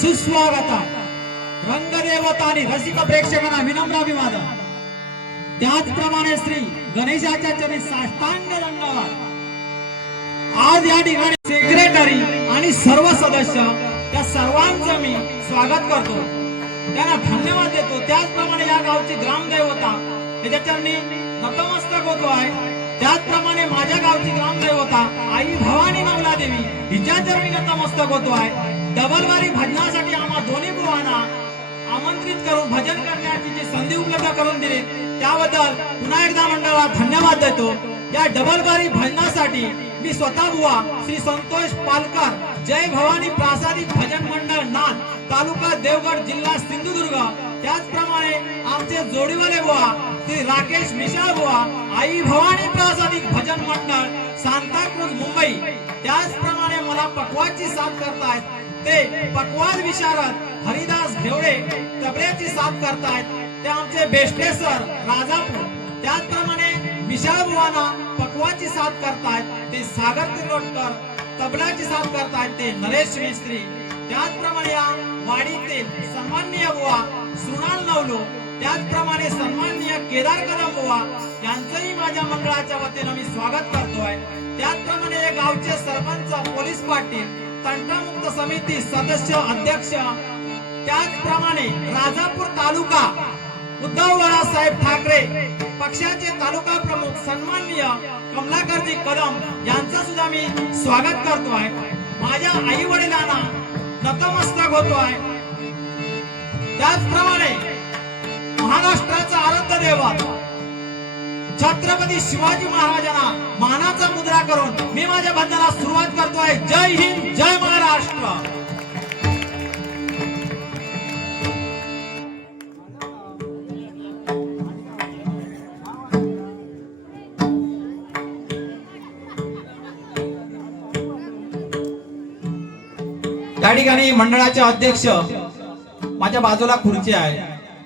सुस्वागतम. रंगदेवता आणि रसिक प्रेक्षकांना विनम्र अभिवादन. त्याचप्रमाणे श्री गणेशाच्या चरणी साष्टांग दंडवत. आज या ठिकाणी सेक्रेटरी आणि सर्व सदस्य त्या सर्वांचं मी स्वागत करतो, त्यांना धन्यवाद देतो. त्याचप्रमाणे या गावची ग्रामदैवता त्याच्या चरणी नतमस्तक होतो आहे. त्याचप्रमाणे माझ्या गावची ग्रामदैवता आई भवानी मंगला देवी हिच्या चरणी नतमस्तक होतो आहे. डबलवारी भजनासाठी आम्हा दोन्ही बुवांना आमंत्रित करून भजन करण्याची जी संधी उपलब्ध करून दिली त्याबद्दल पुन्हा एकदा मंडळाला धन्यवाद देतो. या डबलवारी भजनासाठी मी स्वतः बुवा श्री संतोष पालकर जय भवानी प्रासादिक भजन मंडळ नाथ तालुका देवगड जिल्हा सिंधुदुर्ग, त्याचप्रमाणे आमचे जोडीवाले बुवा श्री राकेश मिशाळ बुवा आई भवानी प्रासादिक भजन मंडळ सांताक्रूज मुंबई, त्याचप्रमाणे मला पकवाजची साथ करतायत ते पकवाज विशारद हरिदास घेवडे, तबल्याची साथ करतायत ते आमचे बेस्टे सर राजापूर, त्याचप्रमाणे मिशाळ बुवाना पकवाची साथ करतायत ते सागर तिरोटकर, तबल्याची साथ करतायत ते नरेश मिस्त्री, त्याचप्रमाणे या वाडीतील सन्माननीय बुवा सुनाल नवलो, त्याचप्रमाणे सन्माननीय केदार कदम बुवा यांचंही माझ्या मंडळाच्या वतीने मी स्वागत करतोय. त्याचप्रमाणे या गावचे सरपंच पोलीस पाटील, तंटामुक्त समिती सदस्य अध्यक्ष, त्याचप्रमाणे राजापूर तालुका उद्धव बाळासाहेब ठाकरे पक्षाचे तालुका प्रमुख सन्माननीय कमलाकरजी कदम यांचं सुद्धा मी स्वागत करतोय. माझ्या आई वडिलांना नतमस्तक होतोय. त्याचप्रमाणे महाराष्ट्राचा आराध्य दैवत छत्रपती शिवाजी महाराजांना मानाचा मुद्रा करून मी माझ्या भजनाला सुरुवात करतोय. जय हिंद, जय महाराष्ट्र. त्या ठिकाणी मंडळाचे अध्यक्ष माझ्या बाजूला खुर्ची आहे,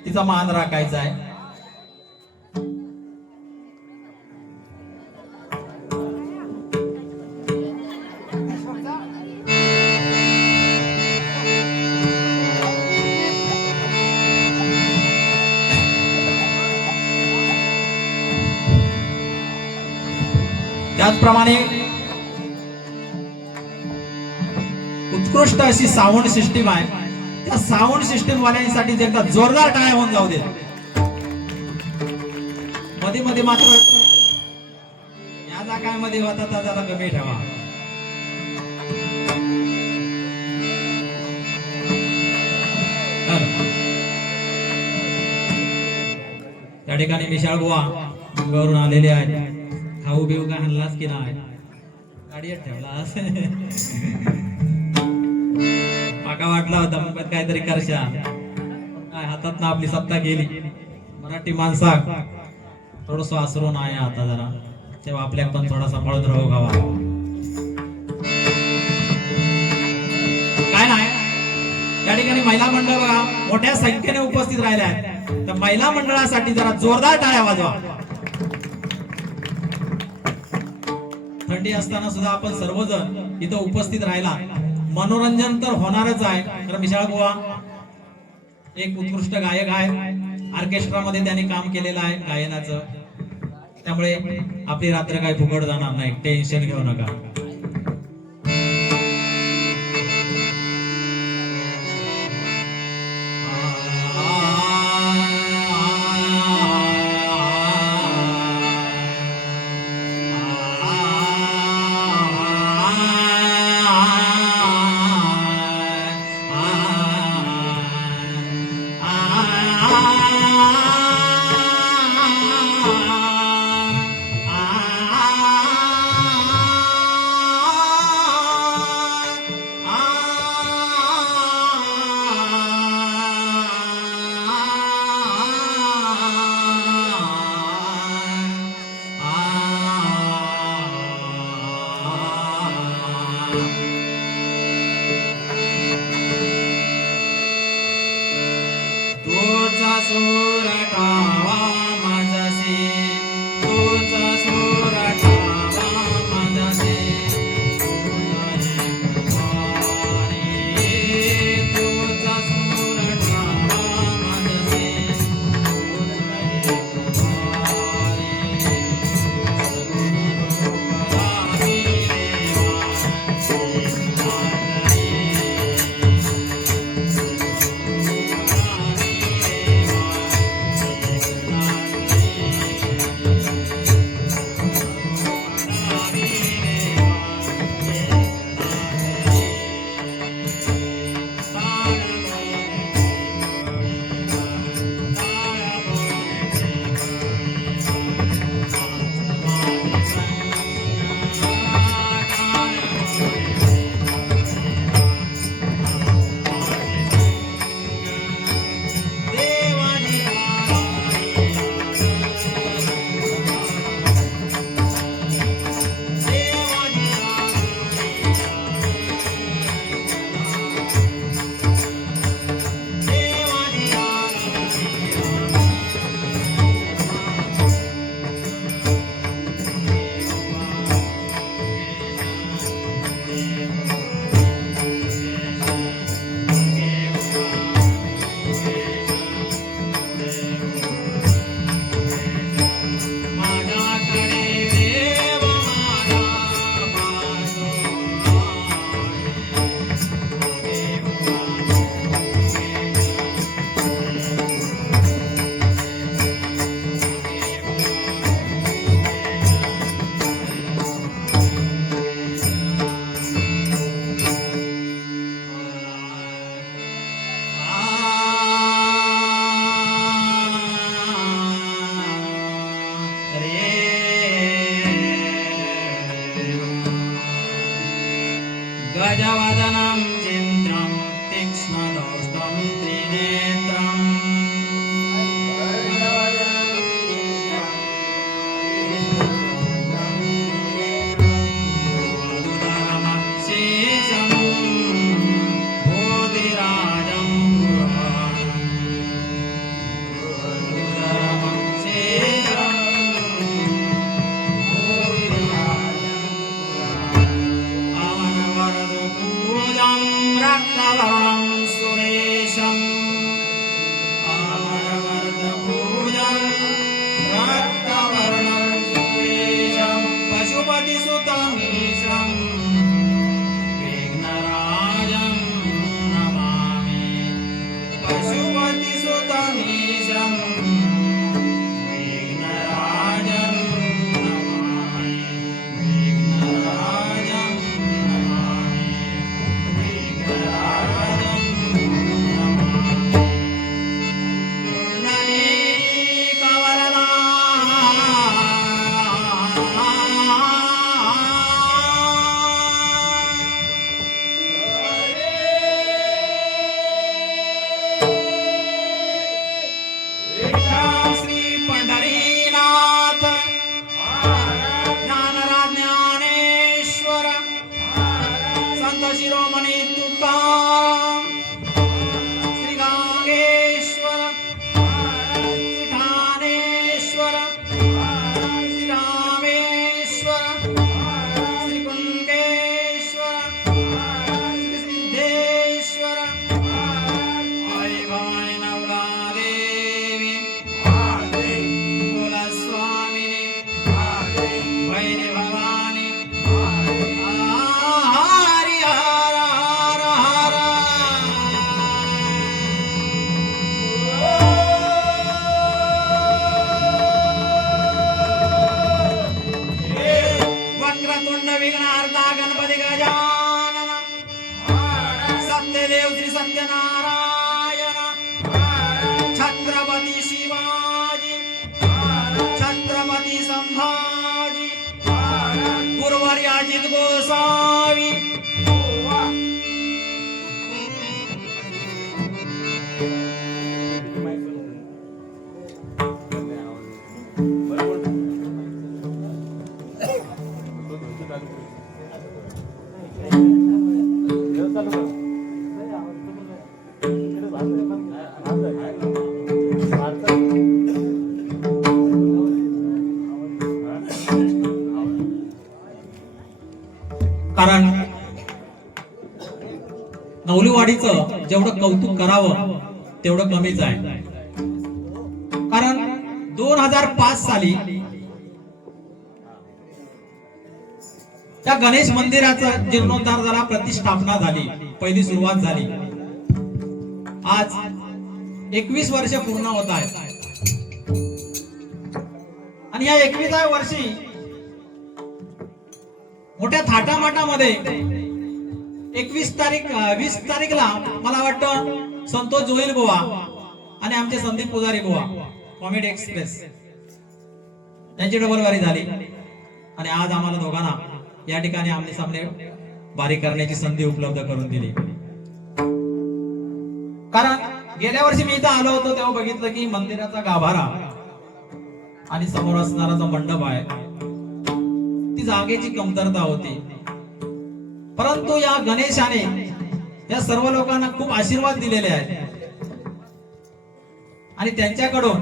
तिचा मान राखायचा आहे. त्याचप्रमाणे उत्कृष्ट अशी साऊंड सिस्टीम आहे. त्या साऊंड सिस्टीम वाल्यांसाठी एकदा जोरदार टाळ्या होऊन जाऊ दे. मध्ये मध्ये मात्र या जागांमध्ये होता तर जरा कमी ठेवा. त्या ठिकाणी मिशाळ बुवा वरून आलेले आहेत. खाऊ बिऊ का हल्लाच की नाही, गाडीत ठेवला माका वाटला होता मग काहीतरी करशा काय हातात ना आपली सत्ता गेली. मराठी माणसा थोडस आसरू नाही आता जरा, तेव्हा आपल्या पण थोडा सांभाळून राहू गावा. काय नाही या ठिकाणी महिला मंडळ बघा मोठ्या संख्येने उपस्थित राहिल्या आहेत. तर महिला मंडळासाठी जरा जोरदार टाळ्या वाजवा. थंडी असताना सुद्धा आपण सर्वजण इथं उपस्थित राहिला. मनोरंजन तर होणारच आहे. तर मिशाळ बुवा एक उत्कृष्ट गायक आहे. ऑर्केस्ट्रामध्ये त्यांनी काम केलेलं आहे गायनाचं, त्यामुळे आपली रात्र काही फुकट जाणार नाही, टेन्शन घेऊ नका. सोरटावा माझासे, तोचा सोरटावा माझासे, तोचा कारण नवलीवाडीचं जेवढं कौतुक करावं तेवढं कमीच आहे. कारण 2005 साली त्या गणेश मंदिराचा जीर्णोद्धार झाला, प्रतिष्ठापना झाली, पहिली सुरुवात झाली. आज 21 वर्ष पूर्ण होत आहेत आणि या 21व्या वर्षी मोठ्या थाटामाटामध्ये 20 तारीखला मला वाटतं संतोष जोईल बुवा आणि आमचे संदीप पुजारी बुवा कॉमेडी एक्सप्रेस यांची डबलवारी झाली आणि आज आम्हाला दोघांना या ठिकाणी आमने सामने बारी करण्याची संधी उपलब्ध करून दिली. कारण गेल्या वर्षी मी इथं आलो होतो तेव्हा बघितलं की मंदिराचा गाभारा आणि समोर असणारा जो मंडप आहे ती जागेची कमतरता होती. परंतु या गणेशाने या सर्व लोकांना खूप आशीर्वाद दिलेले आहेत आणि त्यांच्याकडून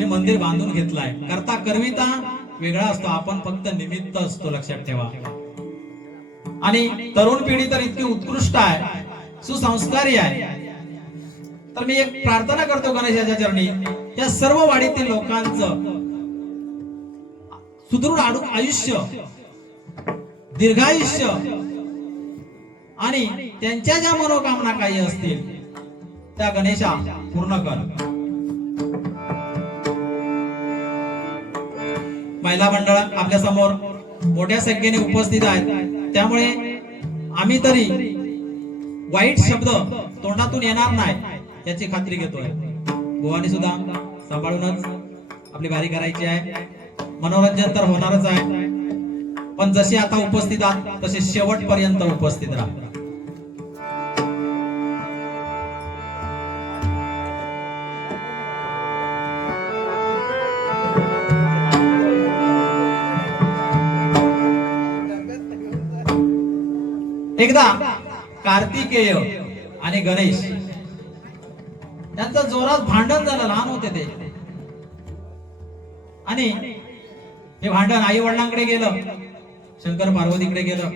हे मंदिर बांधून घेतलंय. करता करविता वेगळा असतो, आपण फक्त निमित्त असतो, लक्षात ठेवा. आणि तरुण पिढी तर इतकी उत्कृष्ट आहे, सुसंस्कारी आहे. तर मी एक प्रार्थना करतो गणेशाच्या चरणी, या सर्व वाडीतील लोकांचं सुदृढ आयुष्य, दीर्घायुष्य आणि त्यांच्या ज्या मनोकामना काही असतील त्या गणेशा पूर्ण कर. महिला मंडळ आपल्या समोर मोठ्या संख्येने उपस्थित आहेत, त्यामुळे आम्ही तरी वाईट शब्द तोंडातून येणार नाही याची खात्री घेतोय. बुवानी सुद्धा सांभाळूनच आपली बारी करायची आहे. मनोरंजन तर होणारच आहे, पण जसे आता उपस्थित आहात तसे शेवटपर्यंत उपस्थित राहा. एकदा कार्तिकेय आणि गणेश यांचं जोरात भांडण झालं. लहान होते ते आणि हे भांडण आई वडिलांकडे गेलं, शंकर पार्वतीकडे गेलं.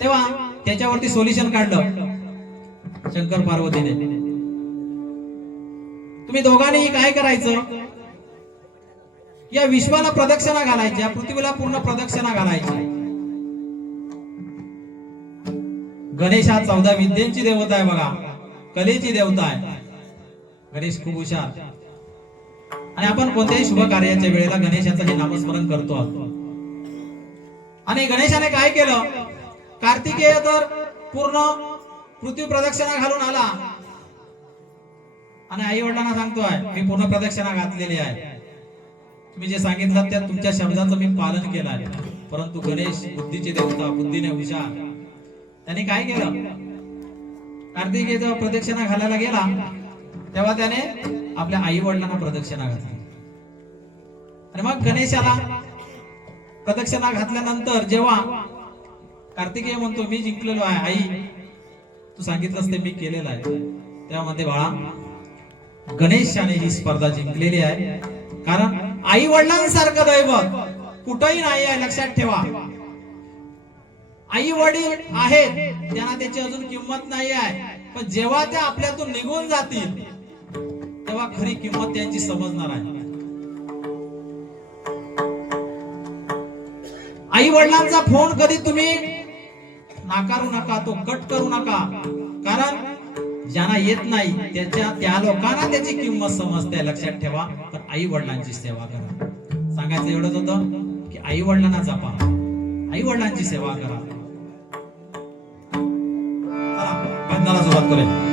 तेव्हा त्याच्यावरती सोल्युशन काढलं शंकर पार्वतीने. तुम्ही दोघांनी काय करायचं, या विश्वाला प्रदक्षिणा घालायची, या पृथ्वीला पूर्ण प्रदक्षिणा घालायची. गणेश हा 14 विद्यांची देवता आहे बघा, कलेची देवता आहे. गणेश खूप हुशार आणि आपण कोणत्याही शुभ कार्याच्या वेळेला गणेशाचं हे नामस्मरण करतो. आणि गणेशाने काय केलं, कार्तिकेय तर पूर्ण पृथ्वी प्रदक्षिणा घालून आला आणि आई वडिलांना सांगतोय मी पूर्ण प्रदक्षिणा घातलेली आहे, तुम्ही जे सांगितलं त्या तुमच्या शब्दाचं मी पालन केलं आहे. परंतु गणेश बुद्धीचे देवता, बुद्धीने हुशार, त्याने काय केलं, कार्तिकेय जेव्हा प्रदक्षिणा घालायला गेला तेव्हा त्याने आपल्या आई वडिलांना प्रदक्षिणा घातली. आणि मग गणेशाला प्रदक्षिणा घातल्यानंतर जेव्हा कार्तिकेय म्हणतो मी जिंकलेलो आहे, आई तू सांगितलंस ते मी केलेलं आहे, तेव्हा म्हणते बाळा गणेशाने ही स्पर्धा जिंकलेली आहे. कारण आई वडिलांसारखं दैवत कुठंही नाही आहे, लक्षात ठेवा. आई वडील आहेत त्यांना त्याची अजून किंमत नाही आहे, पण जेव्हा त्या आपल्यातून निघून जातील तेव्हा खरी किंमत त्यांची समजणार आहे. आई वडिलांचा फोन कधी तुम्ही नाकारू नका, तो कट करू नका. कारण ज्यांना येत नाही त्या लोकांना त्याची किंमत समजते, लक्षात ठेवा. पण आई वडिलांची सेवा करा. सांगायचं एवढंच होतं की आई वडिलांना जपा, आई वडिलांची सेवा करा. बंदाला सुरुवात करूया.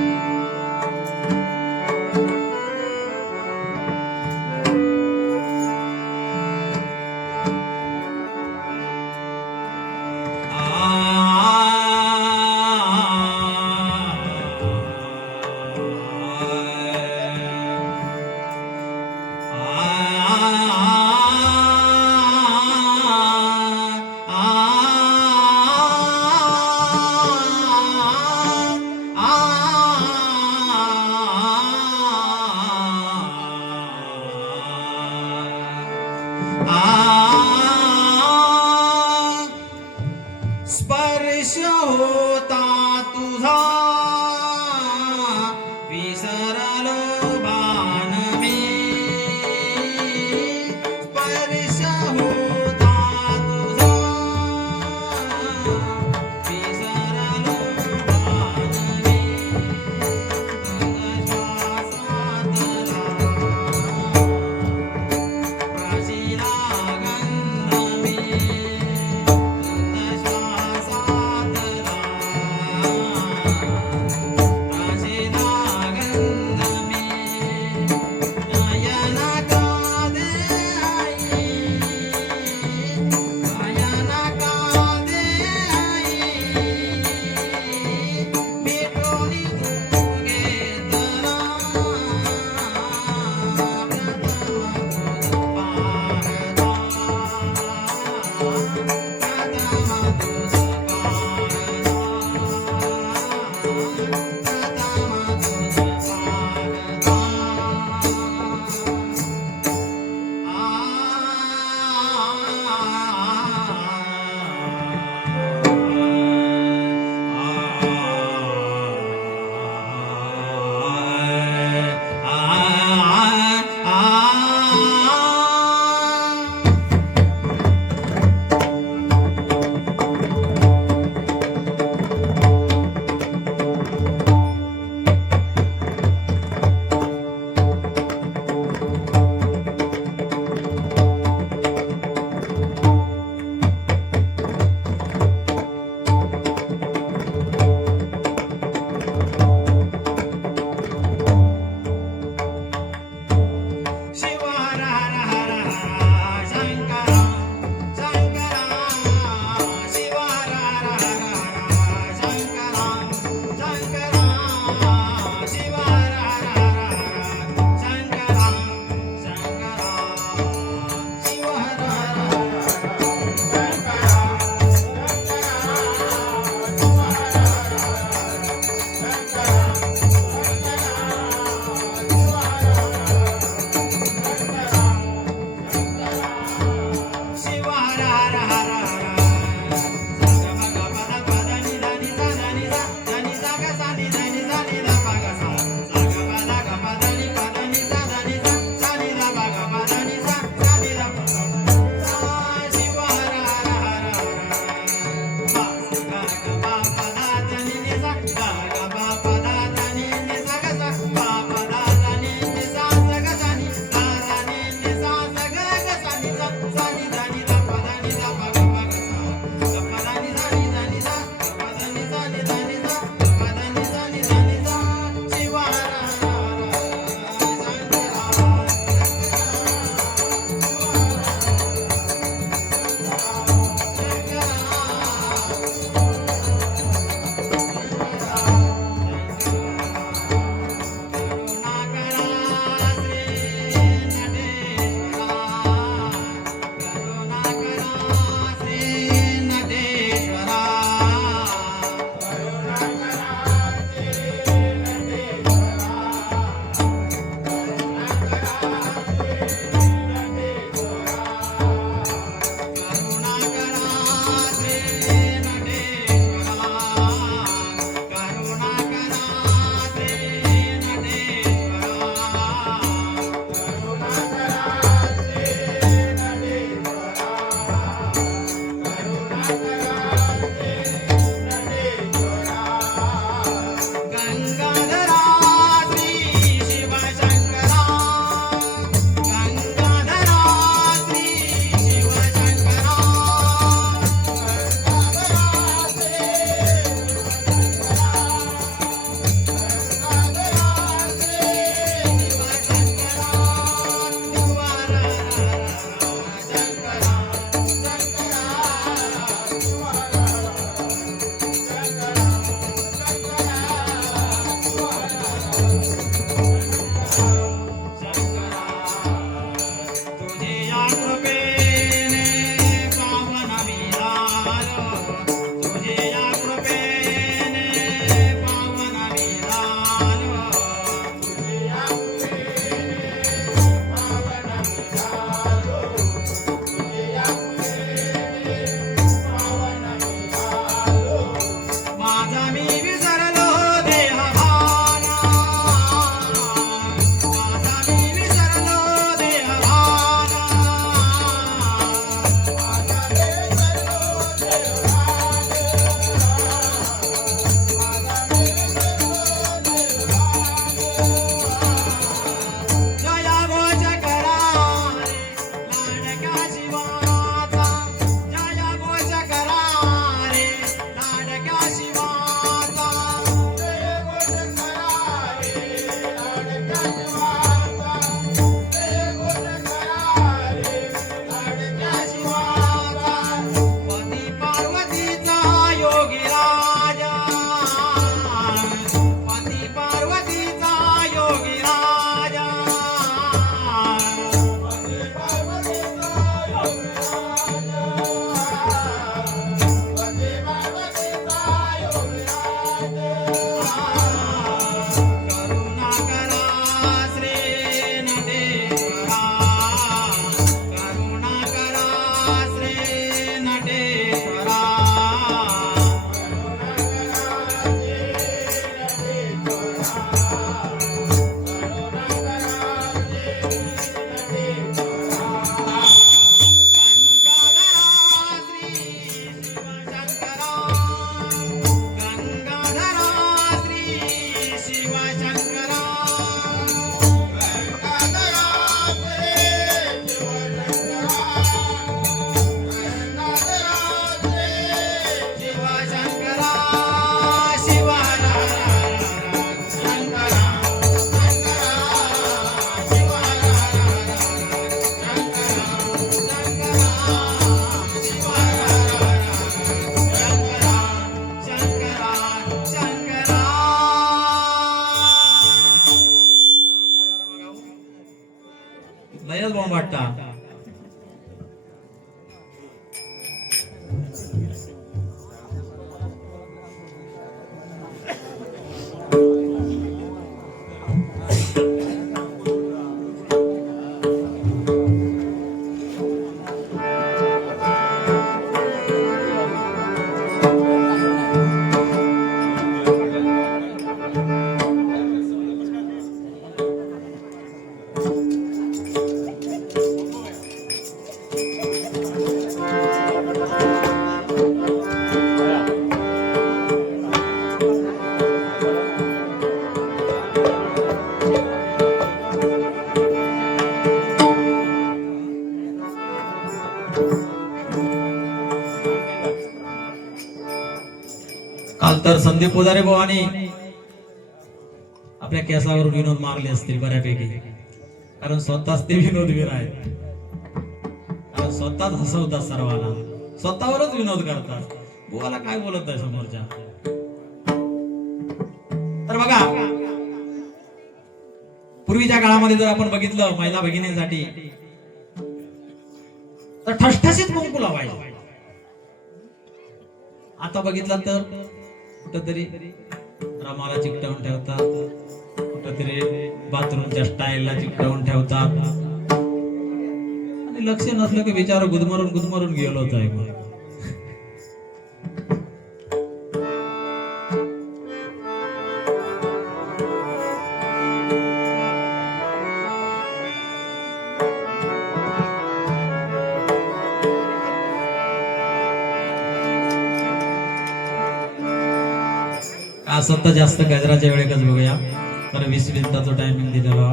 करुणा करा श्री नटेश्वरा करुणा करा श्री नटेश्वरा लयच बॉम्ब वाटता काल तर संदीप पुजारी भावानी आपल्या केसावरून विनोद मारले असतील बऱ्यापैकी कारण स्वतःच ते विनोदवीर आहेत स्वतःच हसवतात सर्वांना स्वतःवरच विनोद करतात बुवाला काय बोलत आहे समोरच्या तर बघा पूर्वीच्या काळामध्ये जर आपण बघितलं महिला भगिनींसाठी तर ठसठसीत कुंकू लावायचं आता बघितलं तर कुठंतरी रमाला चिकटवून ठेवतात कुठंतरी बाथरूमच्या स्टाईलला चिकटवून ठेवतात आणि लक्ष नसलं की विचार गुदमरून गेलो होता मग असं तर जास्त गजराच्या वेळेकच बघूया तर 20 मिनिटाचा टायमिंग दिलेला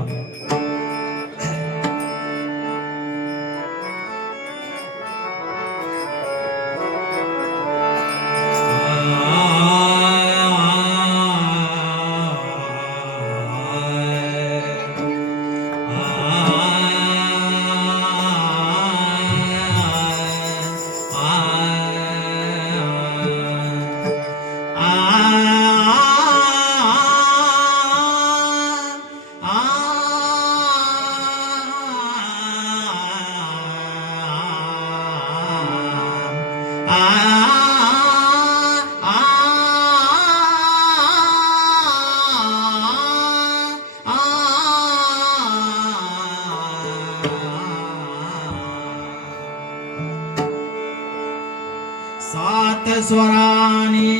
सात स्वरानी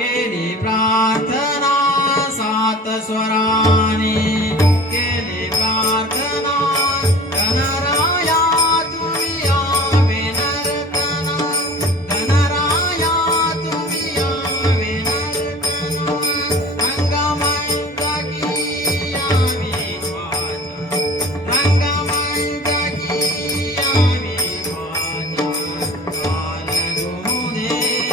केली प्रार्थना सात स्वरानी केली प्रार्थना गणराया तुम्ही यावे नर्तना गणराया तुम्ही यावे नर्तना रंगमंचकी यावी वाचा रंगमंचकी यावी वाचा काल गुरुदेव